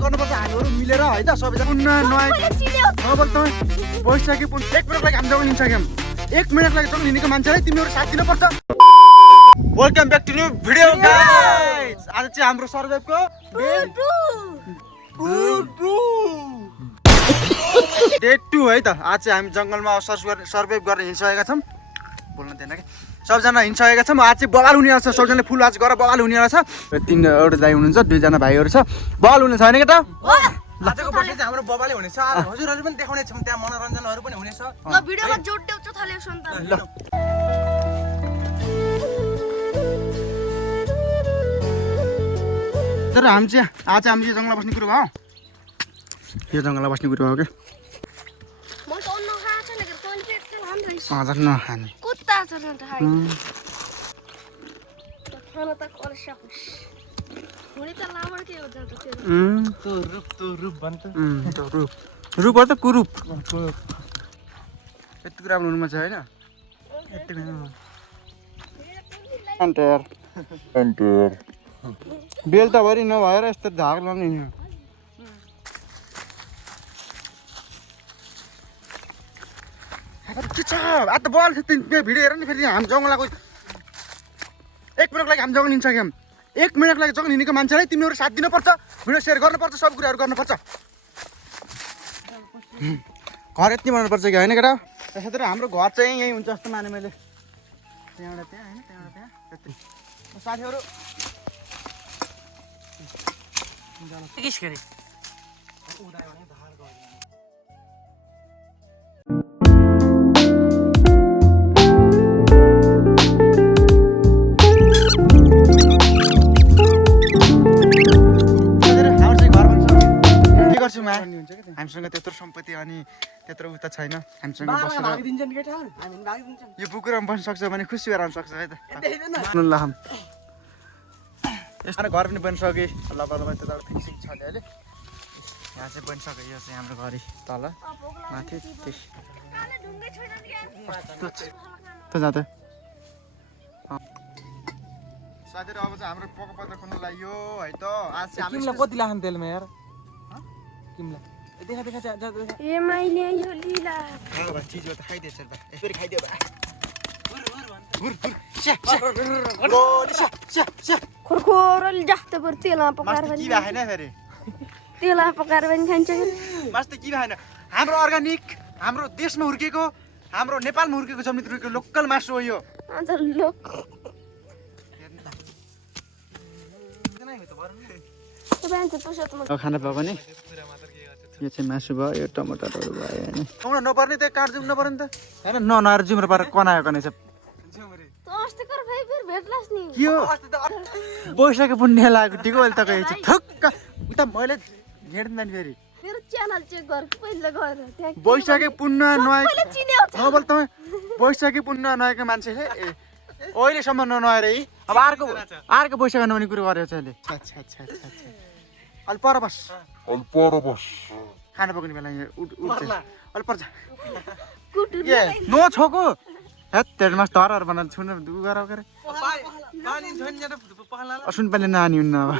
गर्नुपर्छ हामीहरू मिलेर है त सबैजना पैसा कि 1 मिनट लागि हामी जग्गा लिन्छ क्या 1 मिनट लागि जग्गा लिनेको मान्छेलाई तिमीहरू साथ दिनुपर्छ। Welcome back to new video guys. आज चाहिँ हाम्रो सर्भाइभको डे 2 है त। आज चाहिँ हामी जङ्गलमा सर्भाइभ गरेर हिँडिसकेका छौँ। बोल्न दिएन कि सबजना हिँडिसकेका छौँ। आज चाहिँ बवाल हुने रहेछ। सबजनाले फुल वाच गरेर बवाल हुने रहेछ। 3 दाइ हुनुहुन्छ, 2 जना भाइहरू छ। बवाल हुने छैन केटा? आजको बसी चाहिँ हाम्रो बवालै हुनेछ। हजुरहरू पनि देखाउने छौँ, त्यहाँ मनोरञ्जनहरू पनि हुनेछ। ल भिडियोमा जोड्देऊ छ थाले सुन त। ल तर हामी चाहिँ आज हामी यो जङ्गलमा बस्ने कुरो भयो। यो जङ्गलमा बस्ने कुरो भयो के? म त अन्न खाएको छैन के कन्टेन्ट चाहिँ हाम्रो हजुर नखाने कुत्ता छ नि त खाइ खाना त कर सकिस हुने त लामर के हो त तेरो तो रूप भन्छ तो रूप हो त कुरूप यति कुरा हुनुमा छ हैन। अन्टर बेल त भरि नभएर यस्तो झाग लाउने के छ? आज त बल भिडियो हेर नि फेरि हामी जङ्गलको 1 मिनट लागि हामी जङ्गल लिन्छ क्या 1 मिनट लागि जङ्गल हिँडेको मान्छेलाई तिमीहरू साथ दिनुपर्छ, भिडियो सेयर गर्नुपर्छ, सब कुराहरू गर्नुपर्छ। घर यति बनाउनुपर्छ कि होइन केटा? त्यसै हाम्रो घर चाहिँ यहीँ हुन्छ जस्तो माने मैले। त्यहाँबाट त्यहाँ होइन, त्यहाँबाट त्यहाँ यति साथीहरू हामीसँग त्यत्रो सम्पत्ति अनि त्यत्रो उता छैन। हामीसँग बसेर यो बुकुरामा बस्न सक्छ भने खुसी भएर आउन सक्छ है त। ल यस्तो घर पनि बनिसके ल त्यता फिक्सिङ छ अहिले। यहाँ चाहिँ बनिसक्यो। यो चाहिँ हाम्रो घर तल माथि जाँदा साथीहरू अब चाहिँ हाम्रो पक्का पत्र खोल्नु लाग्यो है त। आज चाहिँ किमला कति लाग्छ तेलमा यार? किमला देखा देखा जा देखा ए मैले यो लीला भाइ चीज हो त खाइदिएछ बा यसरी खाइदियो बा खुरखुर जस्तो पर तेलमा पकाएर मस्त की भएन फेरि तेलमा पकाएर पनि खान्छ। मस्त की भएन। हाम्रो अर्गानिक हाम्रो देशमा हुर्केको हाम्रो नेपालमा हुर्केको जमिनको लोकल मासु हो यो। अन्त लोक खाना पाएको नि यो चाहिँ मासु भयो, यो टमाटरहरू भयो होइन। आउन नपर्ने त काट जाउँ नपर्ने त होइन नआएर जिम्रो पारेर कनायो कनै छ के हो बैशाखी पुण्य लागेको ठिक अहिले त गएछ थुक्क उता मैले हेर्दैन नि फेरि मेरो च्यानल चेक गर पहिले गएर त्यहाँ बैशाखी पुण्य पहिले चिन्यौ छ नबल तपाईँ बैशाखी पुण्य नआएको मान्छेले अहिलेसम्म नआएर है अब अर्को बैशाखी नहुने कुरो गरेको छ अहिले। अलि पर बस खाना पकाउने बेला यहाँ उठ्छ अलि पर्छ ए नो छोको हेत तेलमा तरहरू बनाएर छुन दु गराउ गरे सुन पनि नानी हुन्न अब।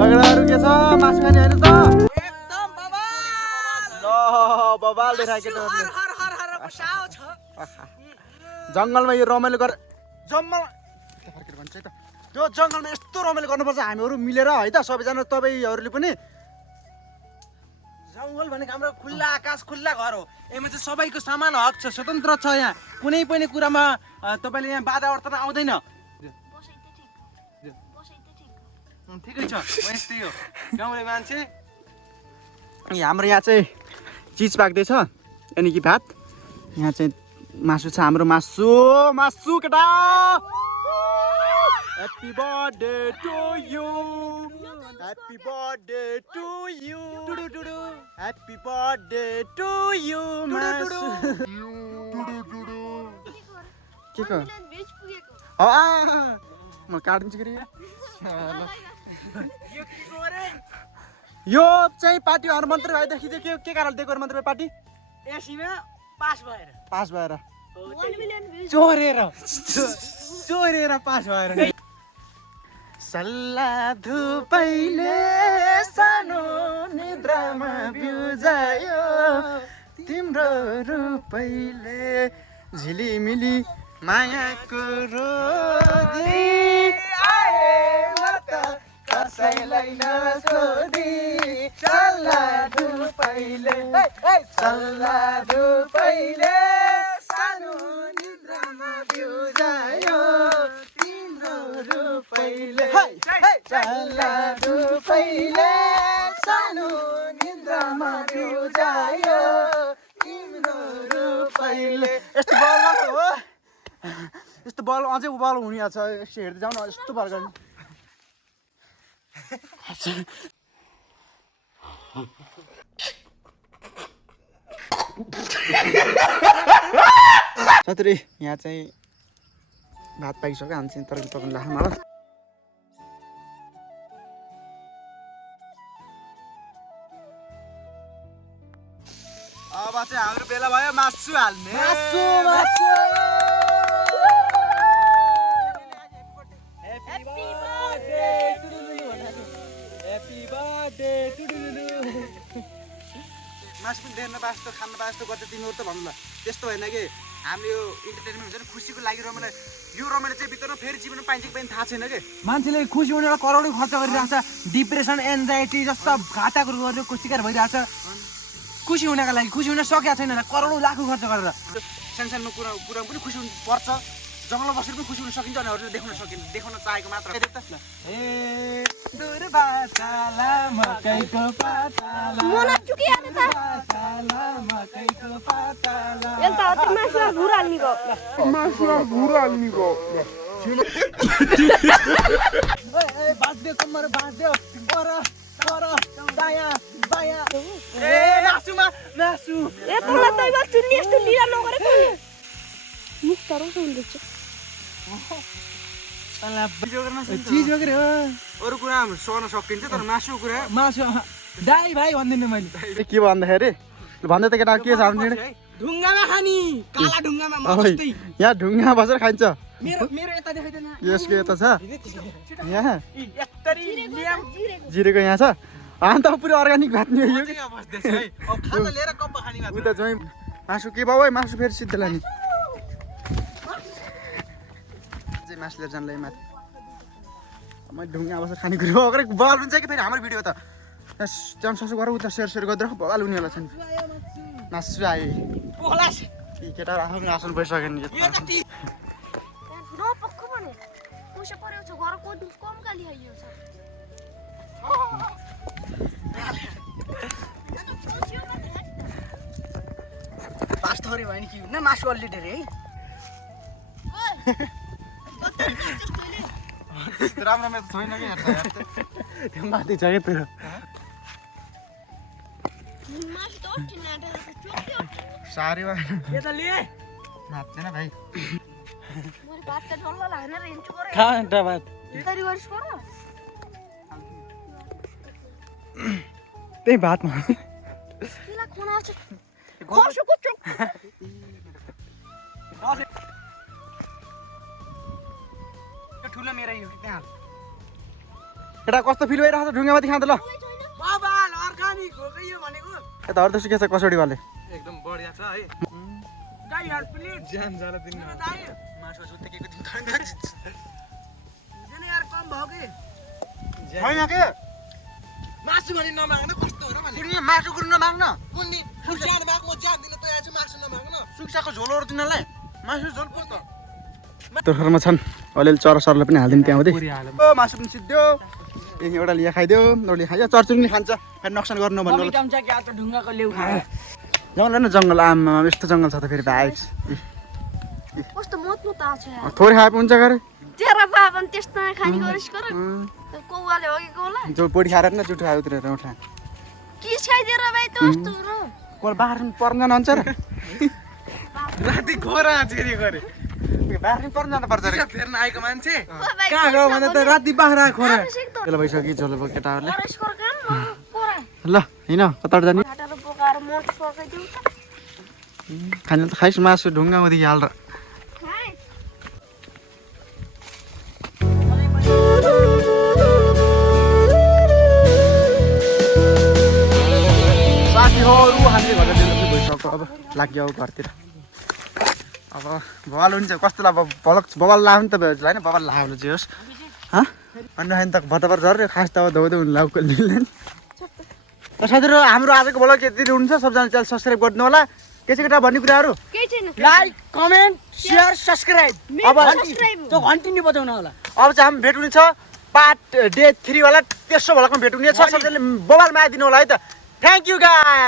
झगडाहरू के छ मासु खाने होइन त? बबाल देखाएको जङ्गलमा यो रमाइलो गर जङ्गल फर्केर भन्छ है त यो जङ्गलमा यस्तो रमाइलो गर्नुपर्छ हामीहरू मिलेर है त सबैजना। तपाईँहरूले पनि जङ्गल भनेको हाम्रो खुल्ला आकाश खुल्ला घर हो। यसमा चाहिँ सबैको समान हक छ, स्वतन्त्र छ। यहाँ कुनै पनि कुरामा तपाईँले यहाँ बाधा वर्तन आउँदैन। ठिकै छ यस्तै हो गाउँले मान्छे। हाम्रो यहाँ चाहिँ चिज पाक्दैछ यानि कि भात। यहाँ चाहिँ मासु छ हाम्रो मासु केटा। Happy birthday to you happy birthday to you happy birthday to you मासु के को भेज पुगेको म काटिन्छु कि यो के को रे यो चाहिँ पार्टी हनुमन्त्र भाइदेखि चाहिँ के कारण दिएको हनुमन्त्र भाइ पार्टी एसीमा पास भएर पास भएर 1 मिलियन भ्युज चोरेर पास भएर सल्ला धुपैले सानो निद्रामा बिउजायो तिम्रो रूपैले झिलिमिली मायाको रोदी आए म त कसैलाई नसोधी सल्ला धुपैले सानो निद्रामा बिउजायो तिम्रो रूपैले सल्ला धुपैले सानो निद्रामा बिउजायो तिम्रो रूपैले यस्तो बल हो यस्तो बल अझै बल हुने छ यसो हेर्दै जाउँ न यस्तो बल गर्ने साथी यहाँ चाहिँ भात पाकिसक्यो हामी चाहिँ तरकारी पकाउनु लाग्छौँ होला अब चाहिँ हाम्रो बेला भयो मासु हाल्ने मासु ह्यापी बर्थडे मासु पनि देख्न पाए जस्तो खान पाए जस्तो गर्छ तिमीहरू त भन्नु ल त्यस्तो होइन कि हामीले यो इन्टरटेनमेन्ट हुन्छ नि खुसीको लागि रमाइलो यो रमाइलो चाहिँ भित्रमा फेरि जीवन पाइन्छ कि पाइन्छ थाहा छैन कि मान्छेले खुसी हुनेलाई करोडौँ खर्च गरिरहेको छ डिप्रेसन एन्जाइटी जस्ता घाटा कुरो गरेर शिकार भइरहेको छ खुसी हुनका लागि खुसी हुन सकेको छैन करोडौँ लाखौँ खर्च गरेर सानो कुरा पनि खुसी हुनु पर्छ जङ्गलमा बसेर पनि खुसी हुन सकिन्छ भनेर देखाउन चाहेको मात्र मलाई चुकिहाल्यो त एउटा अति मासुमा घुर हाल्नेको बाँच्दै कम्मर बाँच्दै मासु ए तँलाई तैँले चुन्नी यस्तो लिरा नगरेको मुख तराउँछ हुँदैछ चिज वगेरे हो अरू कुरा सहन सकिन्छ तर मासु कुरा मासु दाई भाइ भन्दिनँ मैले के भन्दाखेरि भन्दै त केटा के छ हाम्रो ढुङ्गामा खानी काला ढुङ्गामा मस्तै यहाँ ढुङ्गा बसेर खान्छ मेरो यता देखाइदेन यसको यता छ यहाँ यस्तरी लियाम जिरेको यहाँ छ अन्त पुरै अर्ग्यानिक भात नि यो बस्दैछ है अब खाजा लिएर कप्पा खानी मात्र उता जहीँ मासु के भयो है मासु फेरि सिद्धला नि मासु लिएर जानलाई माथि मैले ढुङ्गा बसेर खाने कुरो अगाडि बल हुन्छ कि फेरि हाम्रो भिडियो त च्याम ससु गरेर उता सेयर गरिदिएर बल हुनेवाला छ नि मासु आयो पोलास केटा आफ्नो आसन भइसक्यो नि नपक्क भने पैसा परेको छ घर कम गाली आइयो छ पास थोरै भयो नि कि न मासु अलि धेरै है राम्रो मेरो छैन कि त्यो माथि छ क्या तेरो मासु त अट्टी नाटेर चोक्यो साह्रै भयो यता लिए नाच्दैन भाइ मैले भात त डल्ला लाग्ने र हिँड्छु गरे खा अन्त भात तयारी गरिस् गर त्यही भातमा तिला खाना आछ खर्सको चोक ठुलो मेरो यो त्यहाँ केटा कस्तो फिल भइरहेको छ ढुङ्गामाथि खाँदा ल बाबाल अर्गानिक हो कि यो भनेको यता अर्धसु के छ कसौडीवाले एकदम बढिया छ है दाइ यार प्लिज जान जाला दिन दाइ मासु सुत्केको दिन हुँदैन यार कम भयो कि छैन के मासु भने नमाग्नु कस्तो हो र मैले कुनै मासु कुरो नमाग्न कुन्नी फुलचाड भाग म ज्याक दिन त आज मासु नमाग्नु सुक्साको झोलहरू दिनलाई मासु झोल पुर त तोर्खरमा छन् अलिअलि चरासरलाई पनि हालिदिनु त्यहाँ हुँदै ओ मासु पनि सिद्धो एउटा लिया खाइदियो एउटा खाइदियो चरचुरुङ्गी खान्छ फेरि नक्सान गर्नु भन्नु मम्मी चम्चा के त ढुङ्गाको लेउ खायो जङ्गल न जङ्गल आमा यस्तो जङ्गल छ त फेरि भाइ कस्तो मत्नु त आछ यार थोरै खाए हुन्छ गरे तेरा बाबा पनि त्यस्तो खानी गरिस् गर कौवाले हो कि कौला जो पोडी खाएर न जुठो खायो उत्रेर उठा के खाइदिएर भाइ त कस्तो र कोल बाहिर पर्न जान हुन्छ र राति खोरा चेरी गरे बाह्र पर्न जानुपर्छ अरे फेर्न आएको मान्छे कहाँ गयो भने त राति बाख्रा खोरे बेला भइसक्यो झोलो केटाहरूले अरेस्को काम पोरा ल हिँड कताबाट जाने घाटाले बोकाएर मोटो पकाइदिउँ त खाने त खाइस मासु ढुङ्गामादेखि हालेर खाए साथीहरू हामीले घर डेलिभरी भइसक्यो अब लाग्यो अब घरतिर अब बवाल हुन्छ कस्तो अब बवाल लाग्यो नि त होइन बवाल लाग्यो भने चाहिँ होस् अनि त भतभर झऱ्यो खास त अब धौधो हुनु लाग्यो मिल्दैन साथीहरू हाम्रो आजको ब्लग यति हुन्छ सबजना च्यानल सब्सक्राइब गरिदिनु होला के चाहिँ केटा भन्ने कुराहरू केही छैन लाइक कमेन्ट शेयर सब्स्क्राइब अब सब्स्क्राइब त्यो घन्टी नि बजाउन होला अब चाहिँ हामी भेट हुने छ पार्ट डे 3 वाला तेस्रो भलाको भेट हुने छ सबैले बवाल माया दिनु होला है त थ्याङ्क यू गाइस